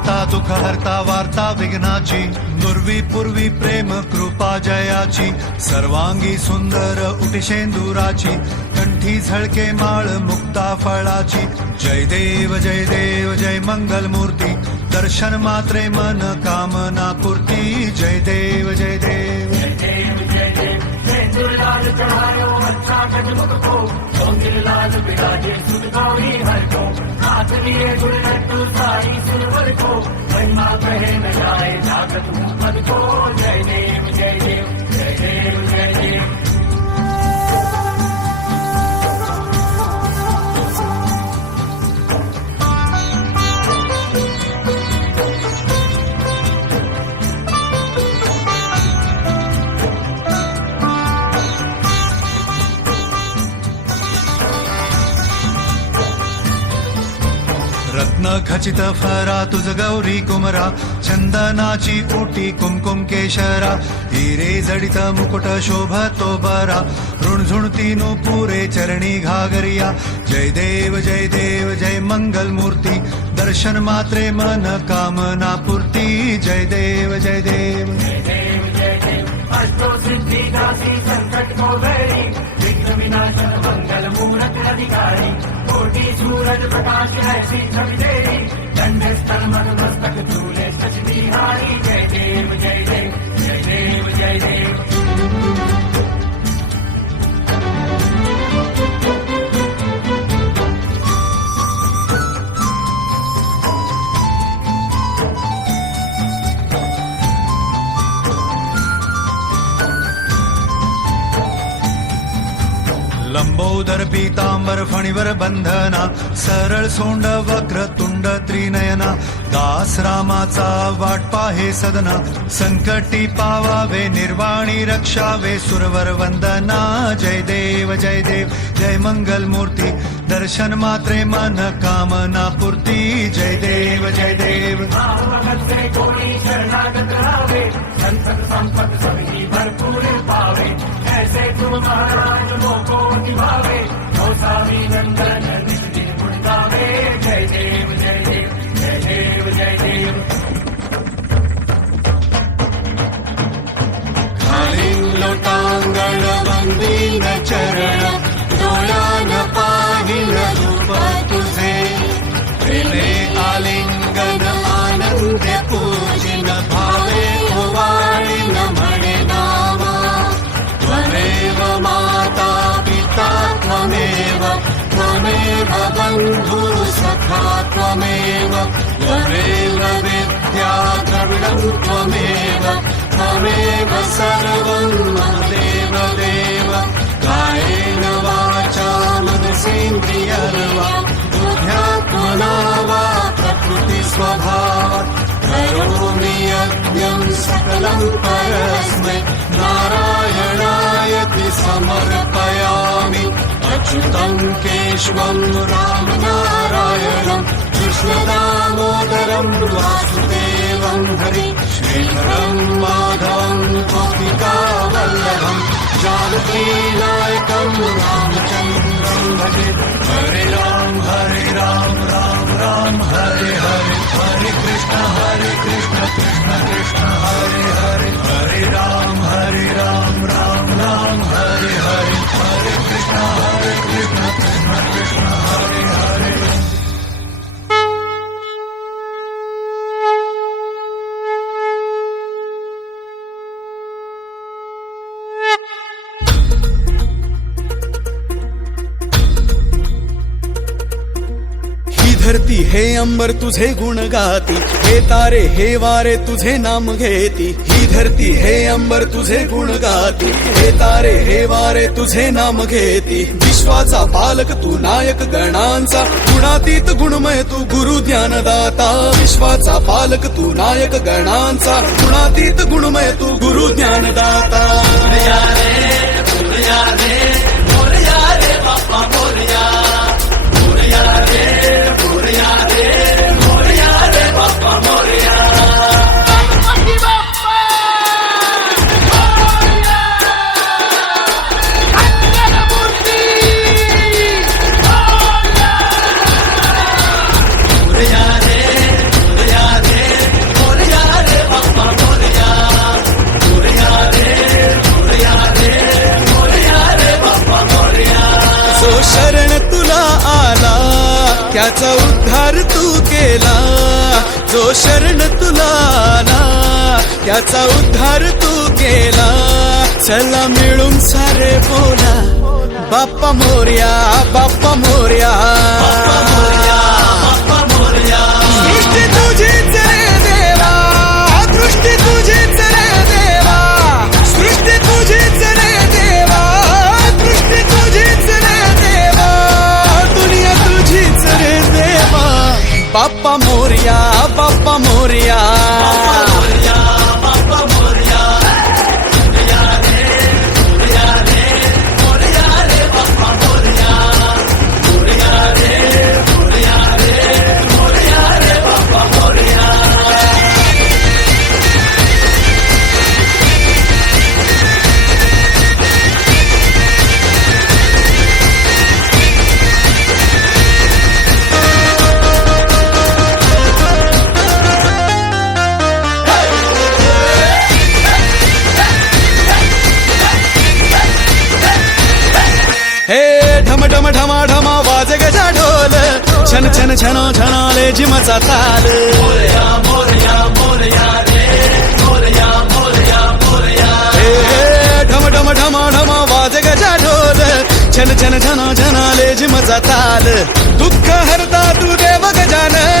करता दुःख हरता वार्ता विघ्नाची नुर्वी पूर्वी प्रेम कृपा जयाची सर्वांगी सुंदर उटिशेंदुराची कंठी झळके माळ मुक्ता फळाची जय देव जय मंगल मूर्ती दर्शन मात्रे मन कामना पूर्ती जय देव जय देव लाल चढ़ायो अच्छा गजमुख को सोंगिल लाल बिराजे सुध गौरी हर को हाथ लिए गुड़ लड्डू सारी सुरवर को महिमा कहे न जाए जागत मुहम्मद को जय देव जय देव जय देव जय देव। रत्न खचित फरा तुझ गौरी कुमरा चंदनाची ओटी कुमकुम केशरा हिरे जडित मुकुट शोभतो बरा ऋणझुणती पुरे चरणी घागरिया जय देव जय मंगल मूर्ती दर्शन मात्रे मन कामना पूर्ती जय देव जय देव जय देव जय देव। अष्टो सिद्धि दासी संकट को बैरी विघ्न विनाशन मंगल मूरत अधिकारी कोटि सूरज प्रकाश ऐसी छवि तेरी दंड स्थल मद मस्तक चूले सच बिहारी जय देव जय देव जय देव जय देव। लंबोदर पीतांबर फणीवर बंधना सरळ सोंड वक्र तुंड त्रिनयना दास रामाचा वाट पाहे सदना संकटी पावावे निर्वाणी रक्षावे सुरवर वंदना जय देव जय मंगल मूर्ती दर्शन मात्रे मन कामना पूर्ती जय देव जय देव। भगत से कोई शरणागत रावे संपत संपत सभी भरपूर पावे ऐसे तुम महाराज को निभावे गौसावी नंदन निधि गुणगावे जय देव जय देव जय देव जय देव। लोटांगण वंदीन चरण डोळ्यान पाहिल रूप तुझे प्रेमे आलिंगन आनंद पूजिन भावे ओवाळीन म्हणे नामा त्वमेव माता पिता त्वमेव त्वमेव बंधु सखा त्वमेव त्वमेव विद्या द्रविणं त्वमेव त्वमेव सर्वं देव देव कायेन वाचा मनसेन्द्रियर्वा बुद्ध्यात्मना वा प्रकृति स्वभावात् करोमि यज्ञं सकलं परस्मै नारायणायति समर्पयामि अच्युतं केशवं रामनारायणं कृष्णदामोदरं वासुदेवं हरि श्रीधरं माधवं गोपिकावल्लभं जानकी नायकं रामचन्द्रं भजे हरे राम राम राम हरे हरे हरे कृष्ण कृष्ण कृष्ण हरे हरे हरे राम राम राम हरे हरे हरे कृष्ण कृष्ण कृष्ण हरे हरे। धरती हे अंबर तुझे गुण गाती हे तारे हे वारे तुझे नाम घेती ही धरती हे अंबर तुझे गुण गाती हे तारे हे वारे तुझे नाम घेती विश्वाचा पालक तू नायक गणांचा गुणातीत गुणमय तू गुरु ज्ञानदाता विश्वाचा पालक तू नायक गणांचा गुणातीत गुणमय तू गुरु ज्ञानदाता मोरया रे बाप्पा मोरया बाप्पा मोरया। मोरया रे त्याचा उद्धार तू केला जो शरण तुला आला त्याचा उद्धार तू केला चला मिळून सारे बोला बाप्पा मोरया बाप्पा मोरया दृष्टी तुझीच रे देवा दृष्टी तुझीच रे देवा सृष्टी तुझीच रे देवा दृष्टी तुझीच रे देवा दुनिया तुझीच रे देवा बाप्पा मोरया बाप्पा मोरया हे ढम ढम ढमा ढमा वाजे गजा ढोल छन छन छनो छनाले जिमचा ताल हे ढम ढम ढमा ढमा वाजे गजा ढोल छन छन छनो छनाले जिमचा ताल दुःख हरता तू देव गजानन